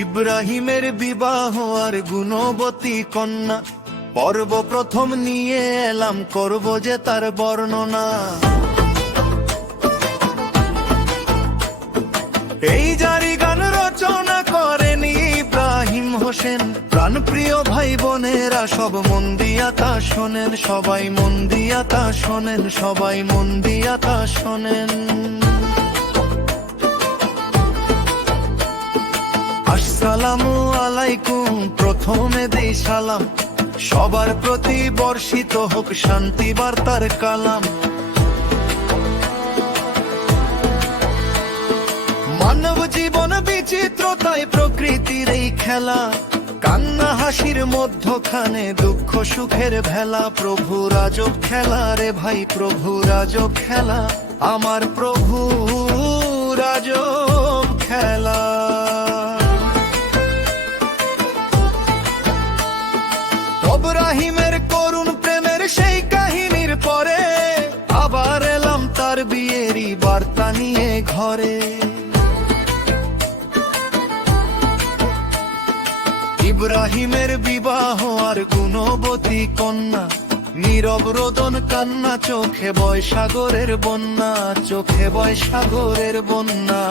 ইব্রাহিমের বিবাহ আর গুণবতী কন্যা পর্ব প্রথম নিয়ে এলাম, করব যে তার বর্ণনা। এই জারি গান রচনা করেন ইব্রাহিম হোসেন। প্রাণপ্রিয় ভাই বোনেরা সব মন দিয়া তা শোনেন, সবাই মন দিয়া তা শোনেন, সবাই মন দিয়া তা শোনেন। আসসালামু আলাইকুম, প্রথমে দেই সালাম, সবার প্রতি বর্ষিত হোক শান্তি বার্তার কালাম। মানব জীবন বিচিত্রতায় প্রকৃতির এই খেলা, কান্না হাসির মধ্যখানে দুঃখ সুখের ভেলা। প্রভু রাজব খেলা রে ভাই, প্রভু রাজব খেলা, আমার প্রভু রাজব খেলা। ইব্রাহিমের করুণ প্রেমের সেই কাহিনীর পরে আবার এলাম তার বিয়েরই বার্তা নিয়ে ঘরে। ইব্রাহিমের বিবাহ আর গুণবতী কন্যা, নীরব রোদন কান্না, চোখে বয় সাগরের বন্যা, চোখে বয় সাগরের বন্যা,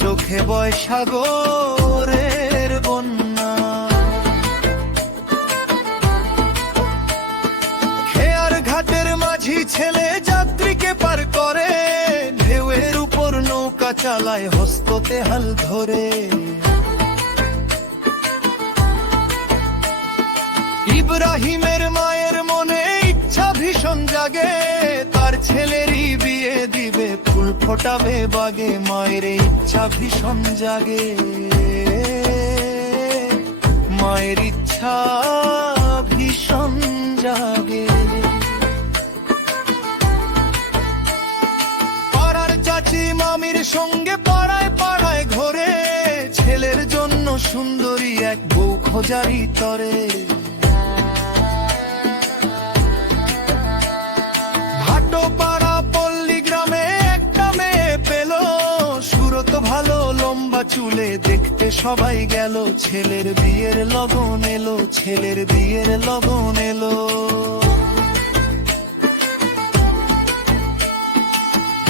চোখে বয় সাগরের বন্যা। খেয়ার ঘাটের মাঝি ছেলে যাত্রীকে পার করে, ঢেউয়ের উপর নৌকা চালায় হস্ততে হাল ধরে। ইব্রাহিমের মায়ের মনে ইচ্ছা ভীষণ জাগে, তার ছেলেরই বিয়ে দিবে, ফুল ফোটাবে বাগে। মায়ের ইচ্ছা ভীষণ জাগে, মায়ের ইচ্ছা ভীষণ জাগে। পাড়ার চাচি মামির সঙ্গে পাড়ায় পাড়ায় ঘোরে, ছেলের জন্য সুন্দরী এক বউ খোঁজারি তরে। পাড়া পল্লী গ্রামে একটা মেয়ে পেল, সুরত ভালো লম্বা চুলে, দেখতে সবাই গেল। ছেলের বিয়ের লগন এলো, ছেলের বিয়ের লগন এলো।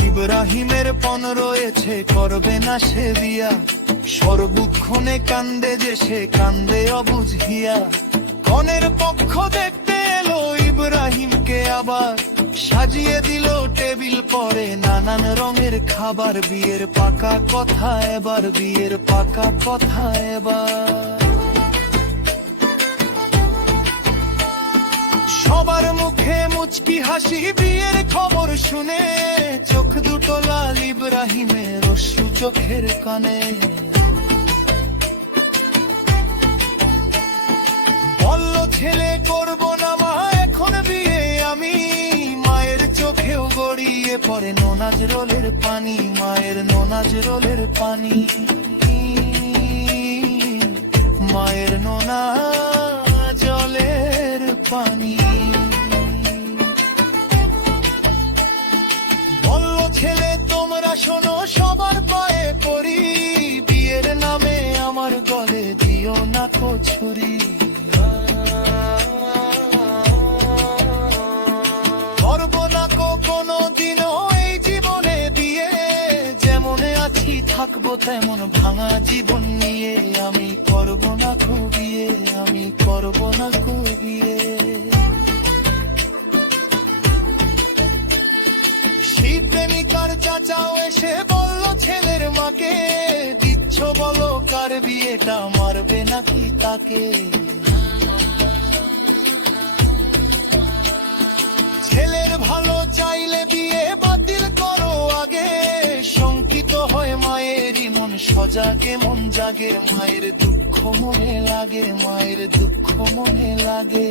ইব্রাহিমের পণ রয়েছে, করবে না সে বিয়া, সর্বক্ষণে কান্দে যে সে, কান্দে অবুঝ হিয়া। কনের পক্ষ দেখতে এলো ইব্রাহিমকে আবার, সাজিয়ে দিল টেবিল পরে নানান রঙের খাবার। বিয়ের পাকা কথা এবার, বিয়ের পাকা কথা এবার। সবার মুখে মুচকি হাসি বিয়ের খবর শুনে, চোখ দুটো লাল ইব্রাহিমের অশ্রু চোখের কানে। বলল ছেলে করব না মা এখন বিয়ে আমি, মায়ের চোখেও গড়িয়ে পড়ে নোনাজ রোলের পানি, মায়ের নোনাজ রোলের পানি, মায়ের নোনা জলের পানি। বলল ছেলে তোমরা শোনো সবার পায়ে পড়ি, বিয়ের নামে আমার গলে দিও না কো ছুরি। থাকবো তেমন ভাঙা জীবন নিয়ে, আমি করব না কো বিয়ে, আমি করব না কো বিয়ে। সেই প্রেমিকার চাচাও এসে বলল ছেলের মাকে, দিচ্ছ বলো কার বিয়েটা, মারবে নাকি তাকে। ছেলের ভালো চাইলে বিয়ে বাতিল করো আগে, শঙ্কিত হয় মায়েরই মন, সজাগে মন জাগে। মায়ের দুঃখ মনে লাগে, মায়ের দুঃখ মনে লাগে।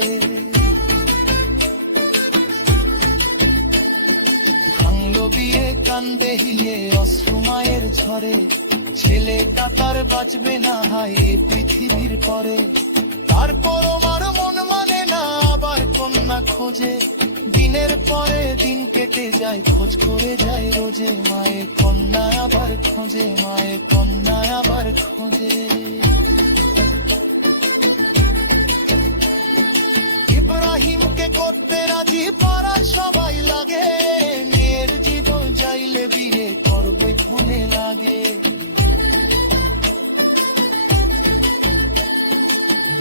ভাঙলো বিয়ে কান্দে হিয়ে, অশ্রু মায়ের ঝরে। ছেলে কাতার বাঁচবে না হায় পৃথিবীর পরে। তারপর আমার মন মানে না, আবার কন্যা খোঁজে। দিনের পরে দিন কেটে যায়, খোঁজ করে যায় রোজে, মায়ের কন্যা আবার খোঁজে, মায়ের কন্যা আবার খোঁজে। ইব্রাহিমকে করতে রাজি পাড়ার সবাই লাগে, মেয়ের জীবন চাইলে বিয়ে করবে ফোনে লাগে।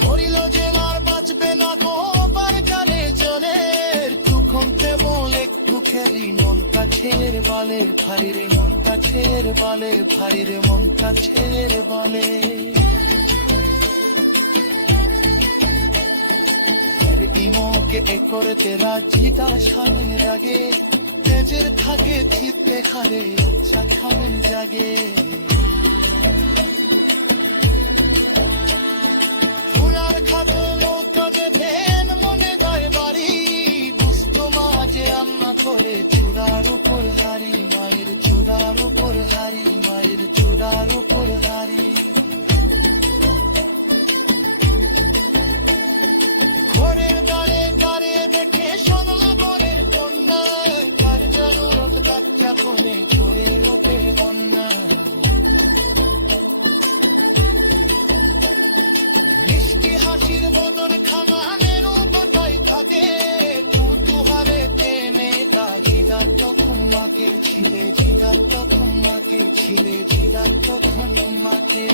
ধরিল যে আর বাঁচবে না গোবার জানে জনের, তুখন কেবল একটু খেলি মন কাছের বালে, ভারী রে মন কাছের বালে, ভারী রে মন কাছের বালে। ইমোকে এ করতে রাজি তার স্বামীর আগে, তেজের থাকে ফিরতে খারে আচ্ছা খাবেন জাগে। ফুলার খাতো নৌকা বেঁধেন মনে যায় বাড়ি, বুঝতো মাঝে আম্মা করে চূড়ার উপর হারি, মায়ের চূড়ার উপর হারি, মায়ের চূড়ার উপর হারি। ঘরের দ্বারে দ্বারে দেখে শোনলা বরের কন্যা, কার জরুরত কাচ্চা করে ছড়ে লোকে বন্যা। মিষ্টি হাসির বদন খামানের কথায় থাকে, কুতুহারে টেনে তা জিদার তখন মাকে ছিলে, জিদার তখন মাকে ছিলে, জিদার তখন মাকে।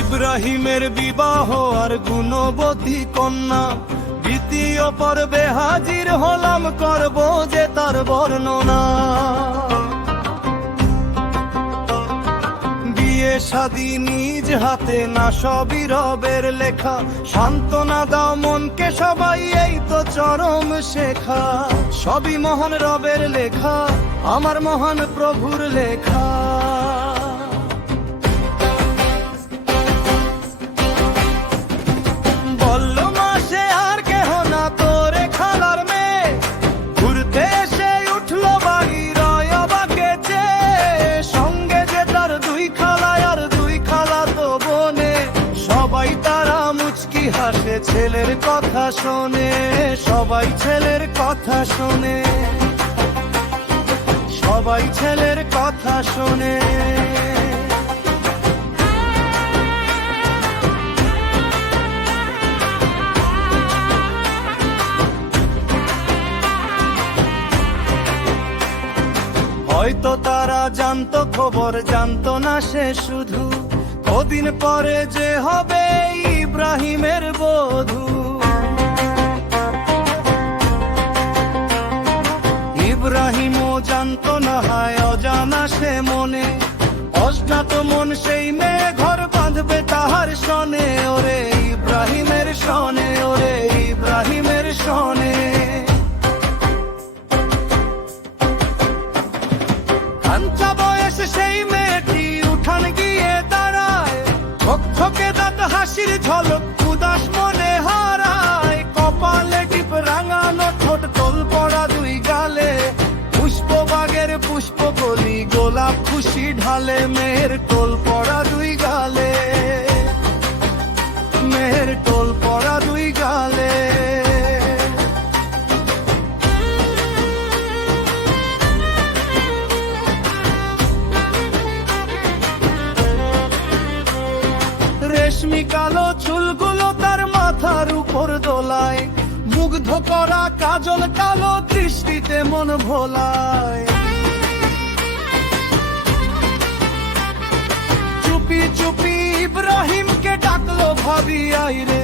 ইব্রাহিমের বিবাহ আর গুণবতী কন্যা, দ্বিতীয় পর্বে হাজির হলাম, করব যে তার বর্ণনা। বিয়ে শাদী নিজ হাতে না সবই রবের লেখা, সান্ত্বনা দাও মনকে সবাই এই তো চরম শেখা। সবই মহান রবের লেখা, আমার মহান প্রভুর লেখা। ছেলের কথা শোনে, সবাই ছেলের কথা শোনে, সবাই ছেলের কথা শোনে। হয়তো তারা জানতো খবর, জানতো না সে শুধু কদিন পরে যে হবে ইব্রাহিমের বধূ। ইব্রাহিমও জানতো না হয় অজানা সে মনে, অজ্ঞাত মন সেই মেয়ে ঘর বাঁধবে তাহার সনে। ওরে ইব্রাহিমের সনে, ওরে ইব্রাহিমের সনে। কাঞ্চা বয়স সেই মেয়েটি উঠান গিয়ে দাঁড়ায়, ঠকঠকে দাঁত হাসির ঝলক উদাস মনে হারায়। কপালে টিপ রাঙানো ঠোঁট, তোল পড়া দুই গালে, পুষ্পবাগের পুষ্পকলি গোলাপ খুশি ঢালে। মেয়ের টোল পড়া দুই গালে, মেয়ের টোল পড়া দুই গালে। রেশমি কালো চুলগুলো তার মাথার উপর দোলায়, মুগ্ধ করা কাজল কালো দৃষ্টিতে মন ভোলায়। চুপি চুপি ইব্রাহিমকে ডাকলো ভাবি আইরে,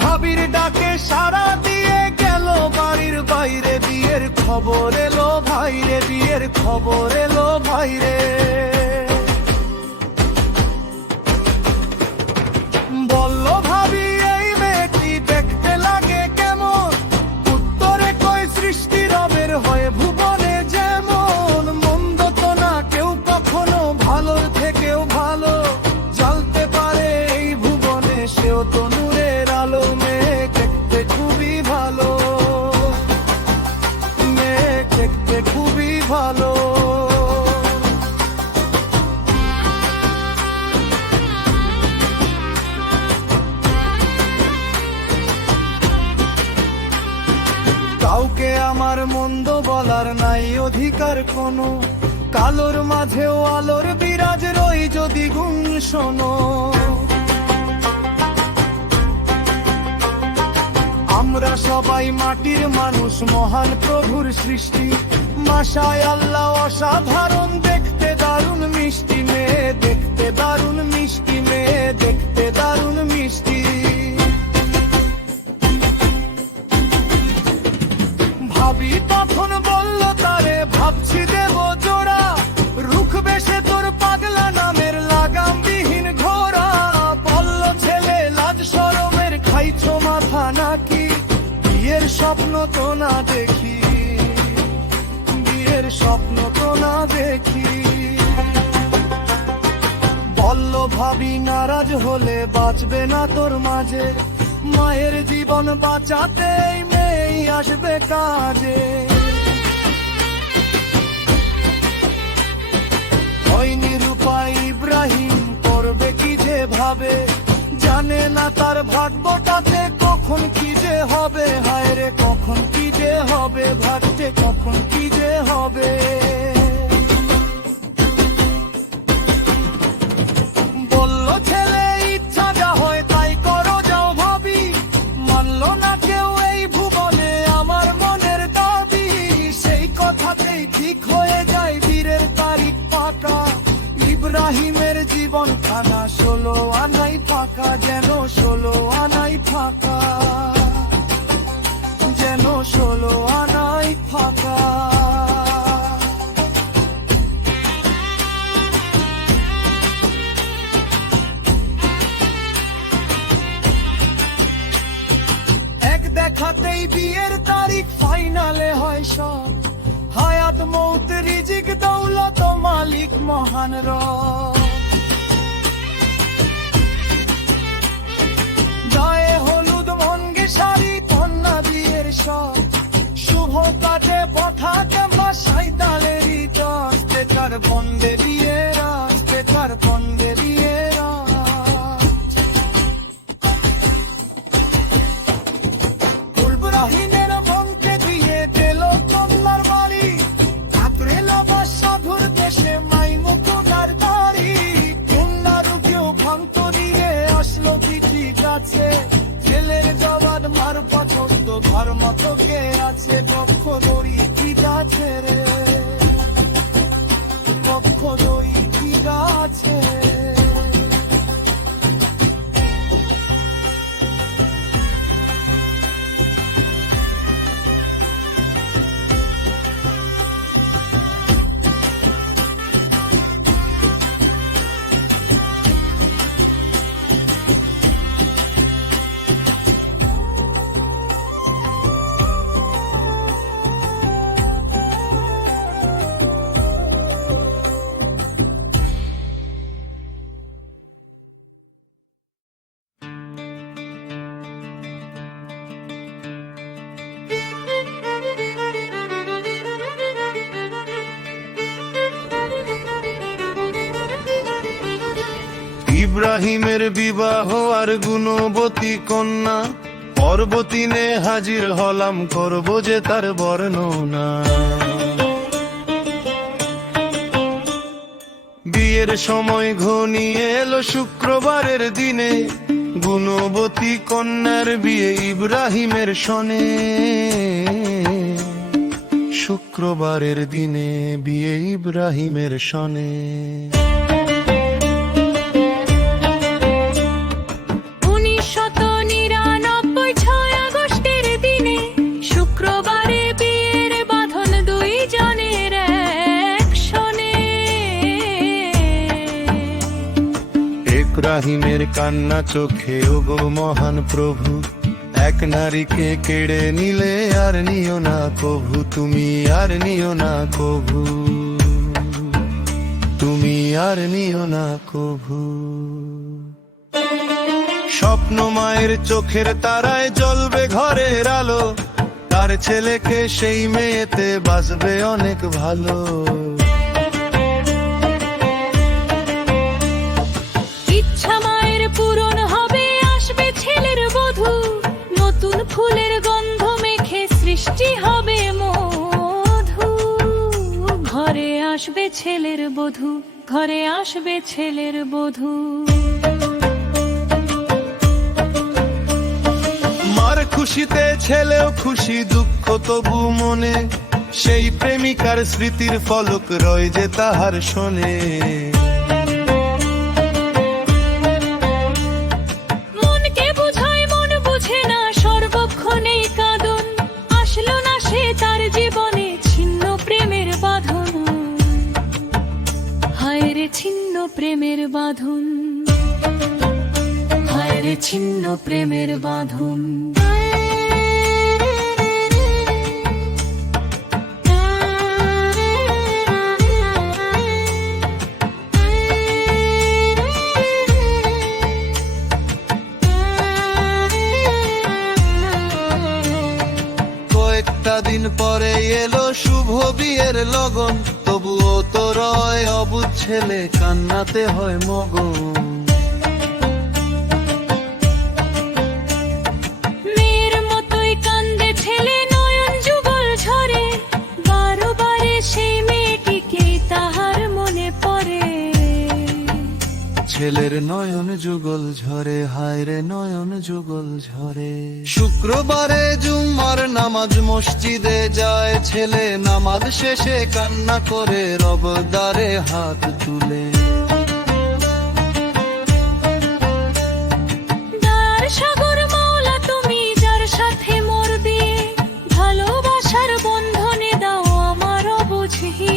ভাবির ডাকে সাড়া দিয়ে গেল বাড়ির বাইরে। বিয়ের খবর এলো ভাইরে, বিয়ের খবর এলো ভাইরে। বললো ভাবি এই মেয়েটি দেখতে লাগে কেমন, উত্তরে কয় সৃষ্টি রবের হয় ভুবনে যেমন। মন্দ তো না কেউ কখনো, ভালোর থেকেও মতো নূরের আলো, মেয়ে দেখতে খুবই ভালো, মেয়ে দেখতে খুবই ভালো। কাউকে আমার মন্দ বলার নাই অধিকার কোনো, কালোর মাঝেও আলোর বিরাজ রই যদি গুণ শোনো। আমরা সবাই মাটির মানুষ, মহান প্রভুর সৃষ্টি, মাশায় আল্লাহ অসাধারণ, দেখতে দারুণ মিষ্টি, মেয়ে দেখতে দারুণ মিষ্টি, মেয়ে দেখতে দারুণ মিষ্টি। ভাবি তখন বলল তারে, ভাবছি দেব জোড়া, রুখবে সে তোর পাগলা নামের লাগামবিহীন ঘোড়া। বলল ছেলে লাজ শরমের খাইছো মাথা নাকি, বিয়ের স্বপ্ন তো না দেখি, বিয়ের স্বপ্ন তো না দেখি। বলল ভাবি নারাজ হলে বাঁচবে না তোর মাঝে, মায়ের জীবন বাঁচাতে মেয়েই আসবে কাজে। ওই নিরুপায় ইব্রাহিম করবে কি যে ভাবে, জানে না তার ভাগ্যটাতে কখন কি যে হবে, হায় রে কখন কি যে হবে, ভাবতে কখন কি যে হবে। বলল ছেলে ইচ্ছা যা হয় তাই করো যাও ভাবি, মানল না কেউ এই ভুবনে আমার মনের দাবি। সেই কথাতেই ঠিক হয়ে যায় বীরের তারিখ পাকা, ইব্রাহিমের জীবন খানা 16 আনাই ফাঁকা, যেন 16 আনাই ফাঁকা, যেন 16 আনাই ফাঁকা। এক দেখাতেই বিয়ের তারিখ ফাইনালে হয় সব, হায়াত মৌত রিজিক দৌলত মালিক মহান রব। গায়ে হলুদ মনগে শাড়ি কন্যা বিয়ের সব, শুভ কাটে পথাকে বাসাই তালেরই দশ, বেকার বন্দে দিয়ে রাজ, বেকার বন্দে দিয়ে রাজ। ইব্রাহিমের বোনকে দিয়ে দিল কন্যার বাড়ি, কাতরে লবা সাধুর দেশে মাই মুকুটার বাড়ি। কন্যার কেউ ভাঙত দিয়ে আসলো পিঠি কাছে, ছেলের জবাদ মার পছন্দ ঘর মতো কে আছে, পক্ষ দড়ি কি গাছে রে, পক্ষ দড়ি কি গাছে। ইব্রাহিমের বিবাহ আর গুণবতী কন্যা, পর্বতিনে হাজির হলাম করব যে তার বর্ণনা। বিয়ের সময় ঘনিয়ে এলো শুক্রবারের দিনে, গুণবতী কন্যার বিয়ে ইব্রাহিমের সনে। শুক্রবারের দিনে বিয়ে ইব্রাহিমের সনে। 1999 6 আগস্টের দিনে শুক্রবারে বিয়ের বাঁধন দুই জনের একসনে। ইব্রাহিমের কান্না চোখে ওগো মহান প্রভু, এক নারীকে কেড়ে নিলে আর নিও না কভু, তুমি আর নিও না কভু, তুমি আর নিও না কভু। স্বপ্ন মায়ের চোখের তারায় জ্বলবে ঘরের আলো, তার ছেলেকে সেই মেয়েতে বাঁচবে অনেক ভালো। ইচ্ছা মায়ের পূরণ হবে, আসবে ছেলের বধূ, নতুন ফুলের গন্ধ মেখে সৃষ্টি হবে মধু। ঘরে আসবে ছেলের বধূ, ঘরে আসবে ছেলের বধূ। মার খুশিতে ছেলেও খুশি, দুঃখ তবু মনে, সেই প্রেমিকার স্মৃতির ফলক রয় যে তাহার শোনে। মনকে বুঝায় মন বুঝে না, সর্বক্ষণেই কাঁদন, আসলো না সে তার জীবনে ছিন্ন প্রেমের বাঁধন। হায় রে ছিন্ন প্রেমের বাঁধন, হায় রে ছিন্ন প্রেমের বাঁধন। কয়েকটা দিন পরে এলো শুভ বিয়ের লগন, তবুও তো রয় অবুঝ ছেলে, কান্নাতে হয় মগন। মেয়ের মতোই কান্দে ছেলে, নয়ন যুগল ঝরে, বারে বারে সেই মেয়েটিকে তাহার মনে পড়ে। ছেলের নয়ন যুগল ঝরে, হায় রে নয়ন যুগল ঝরে। শুক্রবারে জুম্মার নামাজ মসজিদে যায় ছেলে, নামাজ শেষে কান্না করে রবদারে হাত তুলে। দার সাগর মাওলা তুমি, যার সাথে মোর বিয়ে, ভালোবাসার বন্ধনে দাও আমার বুঝিয়ে।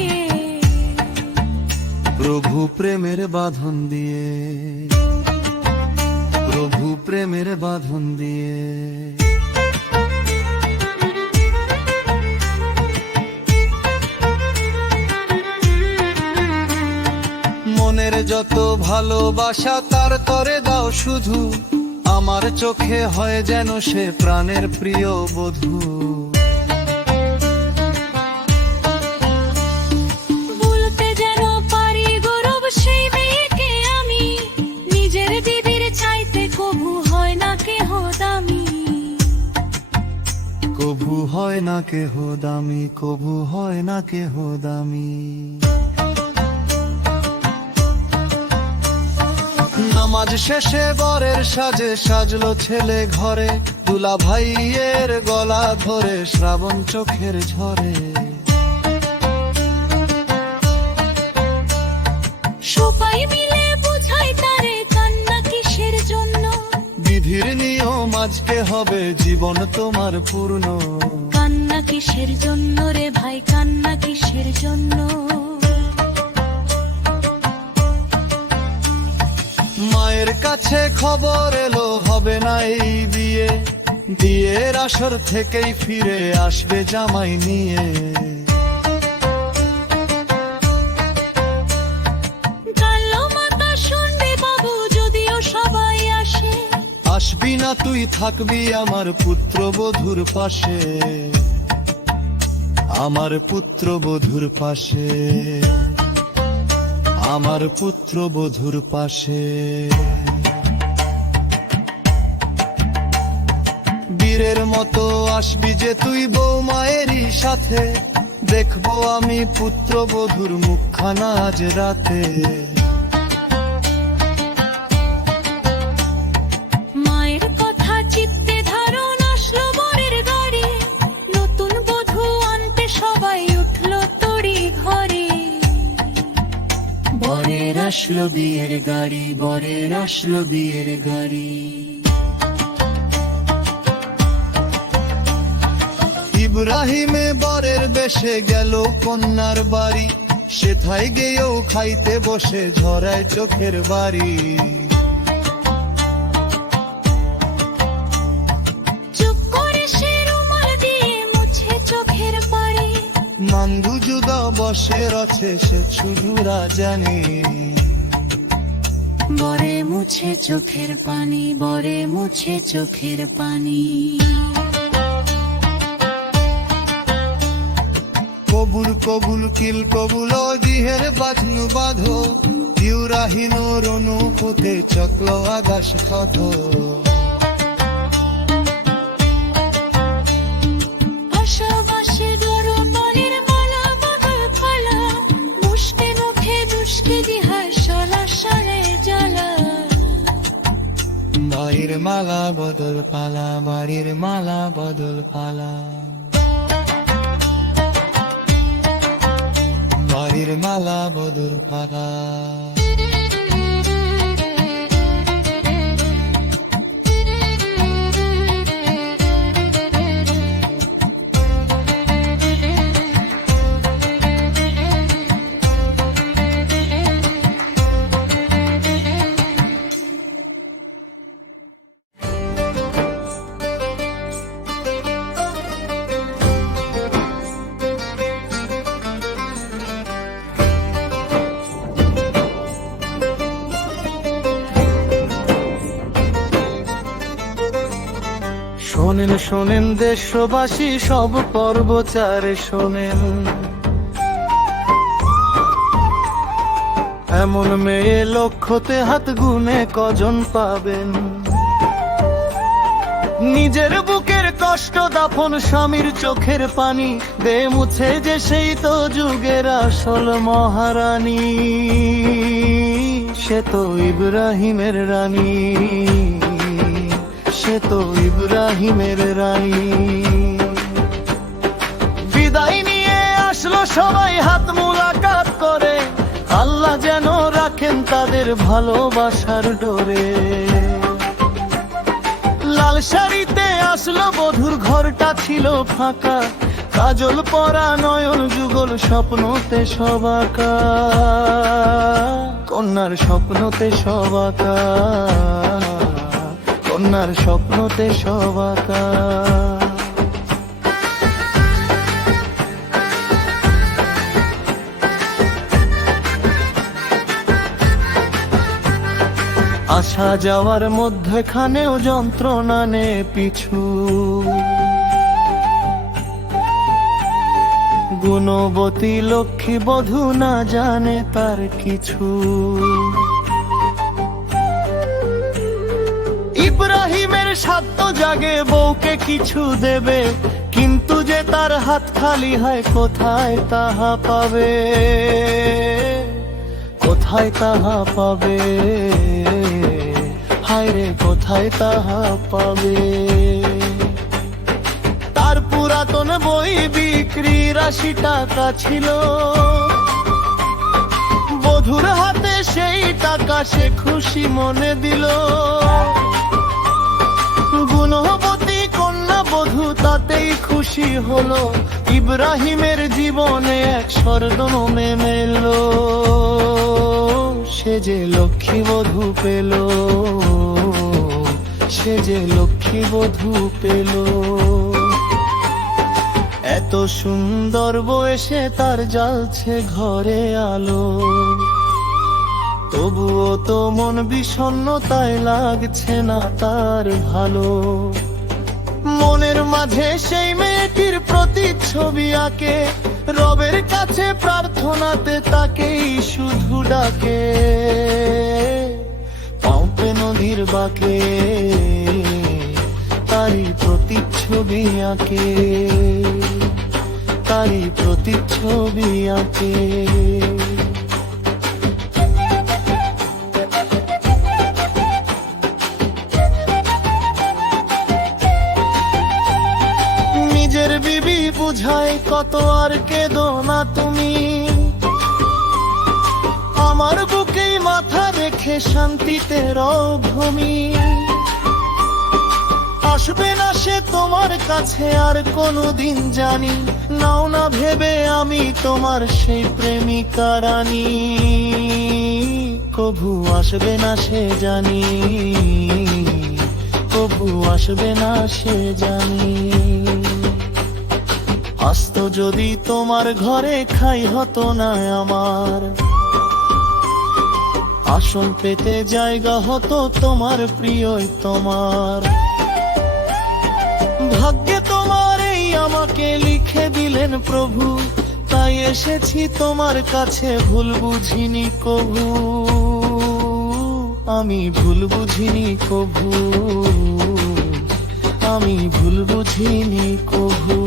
প্রভু প্রেমের বাঁধন দিয়ে, প্রভু প্রেমের বাঁধন দিয়ে। মনের যত ভালোবাসা তার তরে দাও শুধু, আমার চোখে হয় যেন সে প্রাণের প্রিয় বধূ। বলতে যেন পারি গৌরব সেই মেয়েকে আমি, নিজের দিদির চাইতে কবু হয় না কেহ দামি। কভু হয় না কেহ দামি, কভু হয় না কেহ দামি। নামাজ শেষে বরের সাজে সাজলো ছেলে ঘরে, দুলা ভাইয়ের গলা ধরে শ্রাবণ চোখের ঝরে। সবাই মিলে বুঝাই তারে, কান্না কিসের জন্য, বিধির নিয়ম আজকে হবে জীবন তোমার পূর্ণ। কান্না কিসের জন্য রে ভাই, কান্না কিসের জন্য। মায়ের কাছে খবর এলো হবে না এই বিয়ে, বিয়ের আসর থেকেই ফিরে আসবে জামাই নিয়ে। কালো মাতা শুনবে বাবু, যদিও সবাই আসে, আসবি না তুই, থাকবি আমার পুত্রবধূর পাশে, আমার পুত্রবধূর পাশে, আমার পুত্রবধূর পাশে। বীরের মতো আসবি যে তুই বৌমায়েরই সাথে, দেখবো আমি পুত্রবধূর মুখখানা আজ রাতে। মায়ের কথা চিত্তে ধারণ, আসলো বরের গাড়ি, নতুন বধূ আনতে সবাই উঠলো তড়ি ঘরে। বরের আসলো বিয়ের গাড়ি, বরের আসলো বিয়ের গাড়ি। ইব্রাহিমে বরের বেশে গেল কন্যার বাড়ি, সেথায় গেয়েও খাইতে বসে ঝরায় চোখের বাড়ি। চুপ করে সে রুমাল দিয়ে মুছে চোখের পানি, মান্দু জুদা বসে আছে সে শুধুরা জানে, বরে মুছে চোখের পানি, বরে মুছে চোখের পানি। কবুল কবুল কিল কবুল জিহের বাজনু বাঁধো, দিউরাহীন রনু পুতে চক্ল আকাশ খত। আশাবাসে দরো পানির মালা বদল পালা, মুষ্টি মুখে দুষ্কি দিহার সলা সলে জ্বালা। বাড়ির মালা বদল পালা, বাড়ির মালা বদল পালা, বাড়ির মালা বদল পালা। শোনেন শোনেন দেশবাসী সব পর্বচারে শোনেন, এমন মেয়ে লক্ষতে হাত গুনে কজন পাবেন। নিজের বুকের কষ্ট দাফন স্বামীর চোখের পানি, দে মুছে যে সেই তো যুগের আসল মহারানী, সে তো ইব্রাহিমের রানী, সে তো ইব্রাহিমের রানী। বিদায় নিয়ে আসলো সবাই হাত মুলাকাত করে, আল্লাহ যেন রাখেন তাদের ভালোবাসার ডোরে। লাল শাড়িতে আসলো বধুর ঘরটা ছিল ফাঁকা, কাজল পরা নয়ন যুগল স্বপ্নতে সবাকা, কন্যার স্বপ্নতে সবাকা, কন্যার স্বপ্নতে সবাকা। আসা যাওয়ার মধ্যখানেও যন্ত্রণা নে পিছু, গুণবতী লক্ষ্মী বধূ না জানে তার কিছু। ইব্রাহিমের সাধ্য জাগে বউকে কিছু দেবে, কিন্তু যে তার হাত খালি হয় কোথায় তাহা পাবে, কোথায় তাহা পাবে, হায় রে কোথায় তাহা পাবে। তার পুরাতন বই বিক্রির 80 টাকা ছিল, বধুর হাতে সেই টাকা সে খুশি মনে দিল। গুণবতী কন্যা বধূ তাতেই খুশি হলো, ইব্রাহিমের জীবনে এক স্বর্ণমে মেল, সে যে লক্ষ্মী বধূ পেল, সে যে লক্ষ্মী বধূ পেল। এত সুন্দর বয়সে তার জ্বালছে ঘরে আলো, তবুও তো মন বিষণ্ণতায় লাগছে না তার ভালো। মনের মাঝে সেই মেয়েটির প্রতিচ্ছবি আঁকে, রবের কাছে প্রার্থনাতে তাকেই শুধু ডাকে। পাম্পে নদীর বাঁকে তারই প্রতিচ্ছবি আঁকে, তারই প্রতিচ্ছবি আঁকে। নিজের বিবি বুঝায় কত আর কেঁদো না তুমি, আমার বুকেই মাথা রেখে শান্তিতে রও ভূমি। আসবে না সে তোমার কাছে আর কোনোদিন জানি, নাও না ভেবে আমি তোমার সেই প্রেমিকা রানী। কভু আসবে না সে জানি, কভু আসবে না সে জানি। আস্ত যদি তোমার ঘরে খাই হতো না আমার, আসল পেতে জায়গা হতো তোমার প্রিয়ই তোমার। ভাগ্যে তোমার এই আমাকে লিখে দিলেন প্রভু, তাই এসেছি তোমার কাছে, ভুল বুঝিনি কভু, আমি ভুল বুঝিনি কভু, আমি ভুল বুঝিনি কভু।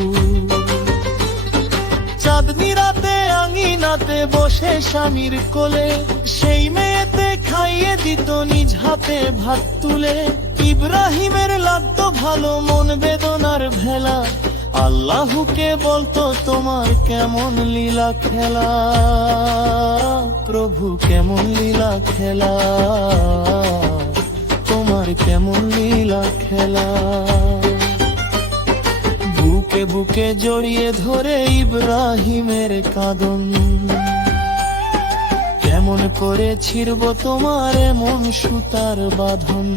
চাঁদনি রাতে আঙিনাতে বসে স্বামীর কোলে, সেই মেয়েতে খাইয়ে দিত নিজ হাতে ভাত তুলে। ইব্রাহিমের লাগতো ভালো মন বেদনার ভেলা, আল্লাহকে বলতো তোমার কেমন লীলা খেলা, প্রভু কেমন লীলা খেলা, তোমার কেমন লীলা খেলা। বুকে বুকে জড়িয়ে ধরে ইব্রাহিমের কাঁদন, কেমন করে ছিড়ব তোমার এমন সুতার বাঁধন।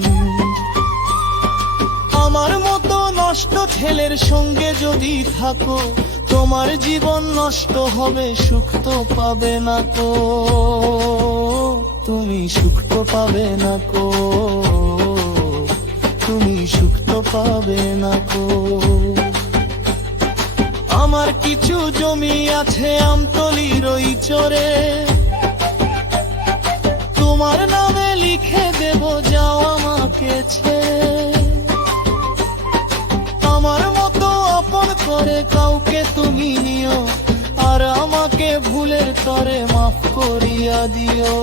আমার মতো নষ্ট ছেলের সঙ্গে যদি থাকো, তোমার জীবন নষ্ট হবে, সুখ তো পাবে না কো, তুমি সুখ তো পাবে না কো, তুমি সুখ তো পাবে না কো। আমার কিছু জমি আছে আমতলির ওই চরে, তোমার নামে লিখে দেব, যাও আমাকে ছেড়ে। আমার মতো আপন করে কাউকে তুমি নিও, আর আমাকে ভুলের তরে মাফ করিয়া দিও,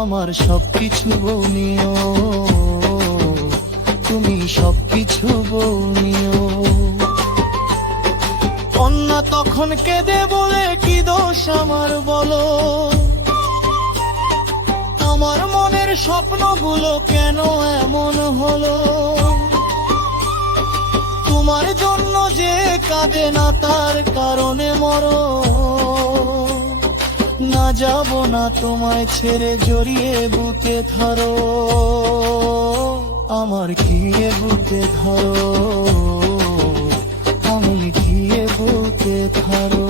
আমার সবকিছু বউ নিও, তুমি সবকিছু বউ নিও। কন্যা তখন কেঁদে বলে, কি দোষ আমার বলো, আমার মনের স্বপ্নগুলো কেন এমন হলো। তোমার জন্য যে কাঁদে না তার কারণে মরো, না যাব না তোমায় ছেড়ে, জড়িয়ে বুকে ধরো, আমার গিয়ে বুকে ধরো, আমি গিয়ে বুকে ধরো।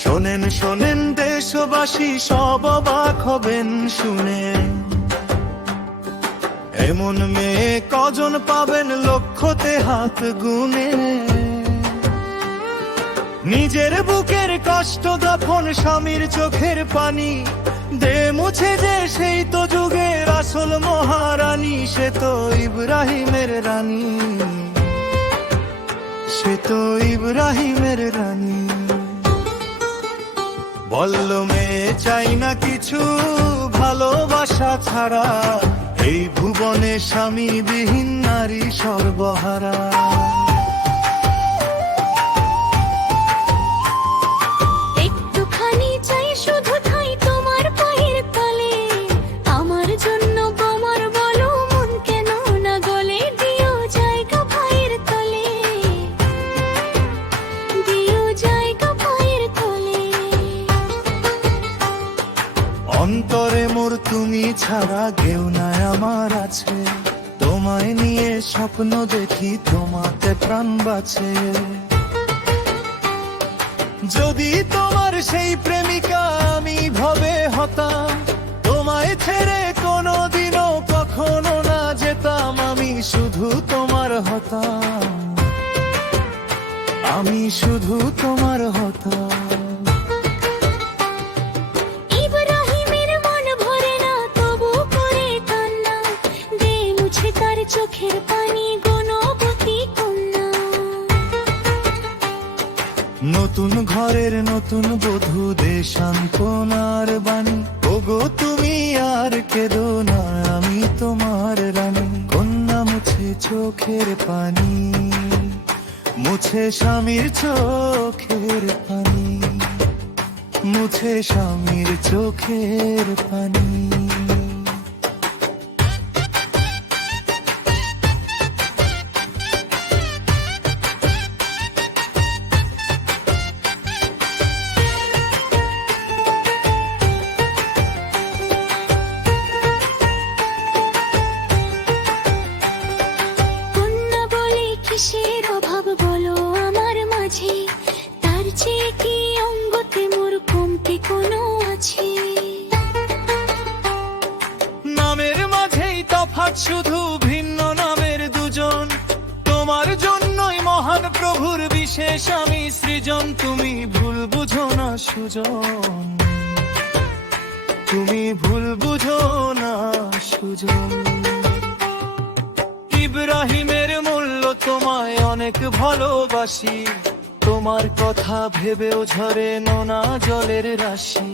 শোনেন শোনেন দেশবাসী, সব অবাক হবেন শুনে, এমন মেয়ে কজন পাবেন লক্ষতে হাত গুনে। নিজের বুকের কষ্ট দাফন, স্বামীর চোখের পানি দে মুছে যে, সেই তো যুগের আসল মহারানী, সে তো ইব্রাহিমের রানী, সে তো ইব্রাহিমের রানী। বলল মেয়ে চাই না কিছু ভালোবাসা ছাড়া, এই ভুবনে স্বামী বিহীন নারী সর্বহারা। একটুখানি চাই শুধু ঠাঁই তোমার পায়ের তলে, আমার জন্য তোমার বলো মন কেন না গলে, দিও জায়গা পায়ের তলে, দিও জায়গা পায়ের তলে। অন্তরে মোর তুমি ছাড়া কেউ নাই আমার আছে, তোমায় নিয়ে স্বপ্ন দেখি, তোমাতে প্রাণ বাঁচে। যদি তোমার সেই প্রেমিকা আমি ভবে হতাম, তোমায় ছেড়ে কোনোদিনও কখনো না যেতাম, আমি শুধু তোমার হতাম, আমি শুধু তোমার হতাম। চোখের পানি গুণবতী কন্যা, নতুন ঘরের নতুন বধূ দে সান্ত্বনার বাণী, ওগো তুমি আর কেঁদো না, আমি তোমার রানী। কন্যা মুছে চোখের পানি, মুছে স্বামীর চোখের পানি, মুছে স্বামীর চোখের পানি। কন্যা বলে কিসের অভাব বলো আমার মাঝে, তার চেয়ে কি অঙ্গতে মোর কমতি কোনো আছে? নামের মাঝেই তফাৎ, শুধু ভিন্ন নামের দুজন। তোমার জন্যই মহান প্রভুর বিশেষ আমি সৃজন। তুমি ভুল বুঝো না সুজন, তুমি ভুল বুঝো না সুজন। ইব্রাহিমের মূল্য তোমায় অনেক ভালোবাসি, তোমার কথা ভেবেও ঝরে নোনা জলের রাশি।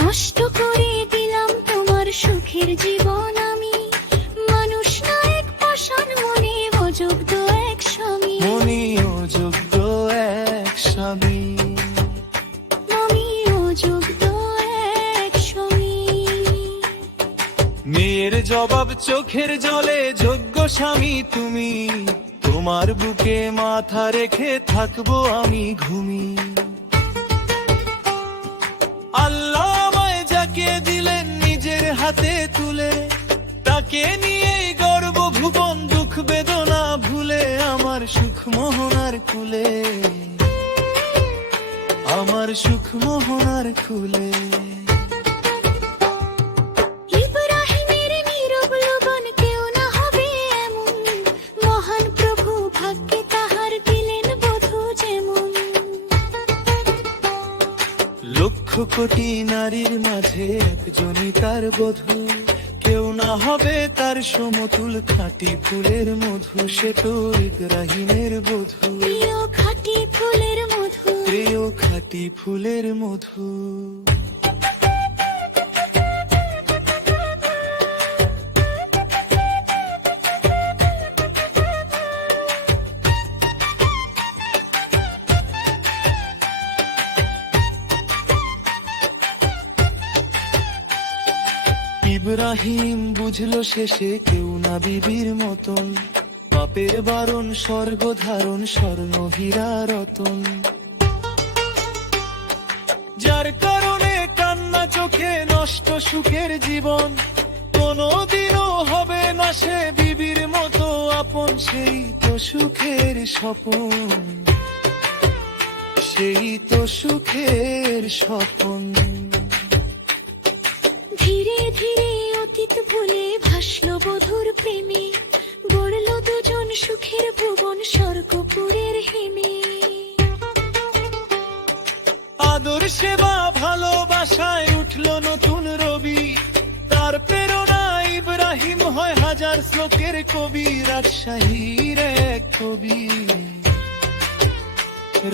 নষ্ট করে দিলাম তোমার সুখের জীবন আমি, মানুষ না এক পাষাণ মনে অযোগ্য এক স্বামী। মনি অযোগ্য এক স্বামী, আমি অযোগ্য এক স্বামী। মেয়ের জবাব চোখের জলে, যোগ্য স্বামী তুমি। তোমার বুকে মাথা রেখে থাকবো আমি ঘুমি। আল্লাহ আমায় যাকে দিলেন নিজের হাতে তুলে, তাকে নিয়ে গর্ব ভুবন, দুঃখ বেদনা ভুলে আমার সুখ মোহনার কুলে, আমার সুখ মোহনার কুলে। ইব্রাহিমের নীরব লোভন কেউ না হবে এমন, মহান প্রভু ভাগ্যে তাহার দিলেন বধূ যেমন। লক্ষ কোটি নারীর মাঝে একজনই তার বধূ, কেউ না হবে তার সমতুল। খাঁটি ফুলের মধু, সে তো ইব্রাহিমের বধূ। প্রিয় খাঁটি ফুলের মধু, প্রিয় খাঁটি ফুলের মধু। ইব্রাহিম বুঝলো শেষে কেউ না বিবির মতন, পাপের বারণ স্বর্গ ধারণ, স্বর্ণ হীরা রতন। যার কারণে কান্না চোখে নষ্ট সুখের জীবন, কোনদিনও হবে না সে বিবির মতো আপন। সেই তো সুখের স্বপন, সেই তো সুখের স্বপন। ধীরে ধীরে অতীত ভুলে ভাসলো বধুর প্রেমে, গড়ল দুজন সুখের ভুবন স্বর্গপুরের হেমে। আদর সেবা ভালোবাসায় উঠলো নতুন রবি, তার প্রেরণা ইব্রাহিম হয় হাজার শ্লোকের কবি। রাজশাহীর এক কবি,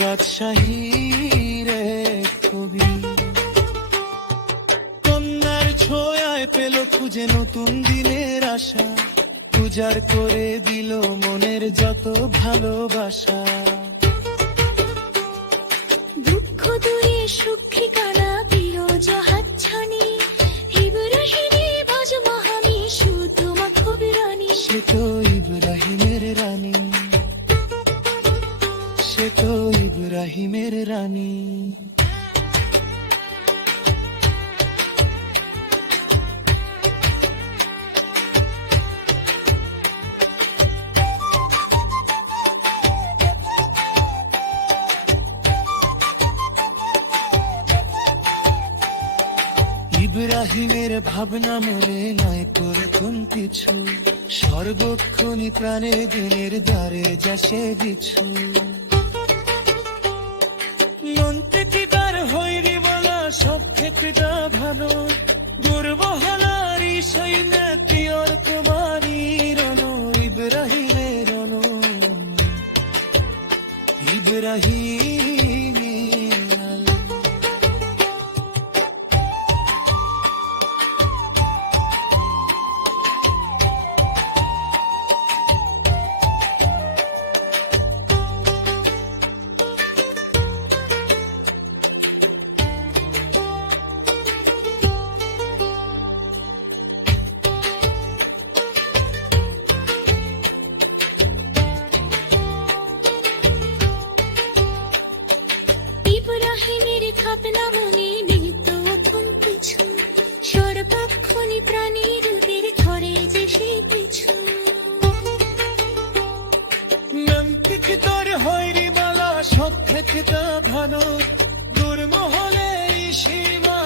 রাজশাহীর এক কবি। কন্যার ছোঁয়ায় পেল খুঁজে নতুন দিনের আশা, উজাড় করে দিল মনের যত ভালোবাসা। দুঃখ দূরে সুখ ঠিকানা দিল জাহাচ্ছানি, ইব্রাহিমে বাজ মহামি শুধু মাখব রানী। সে তো ইব্রাহিমের রানী, সে তো ইব্রাহিমের রানী। ইব্রাহিমের ভাবনা মনে নয় প্রথম কিছু, সর্বক্ষণই প্রাণে দিনের দ্বারে যাসে বিছু। মনতে পিতার হইরি বলা সব ক্ষেত্রটা ভালো, দুর্বহলার সৈন্য প্রিয়র তোমারই রণ। ইব্রাহিমের রণ, ইব্রাহিম। অনেকটা ভালো দুর্মহলে এই সীমা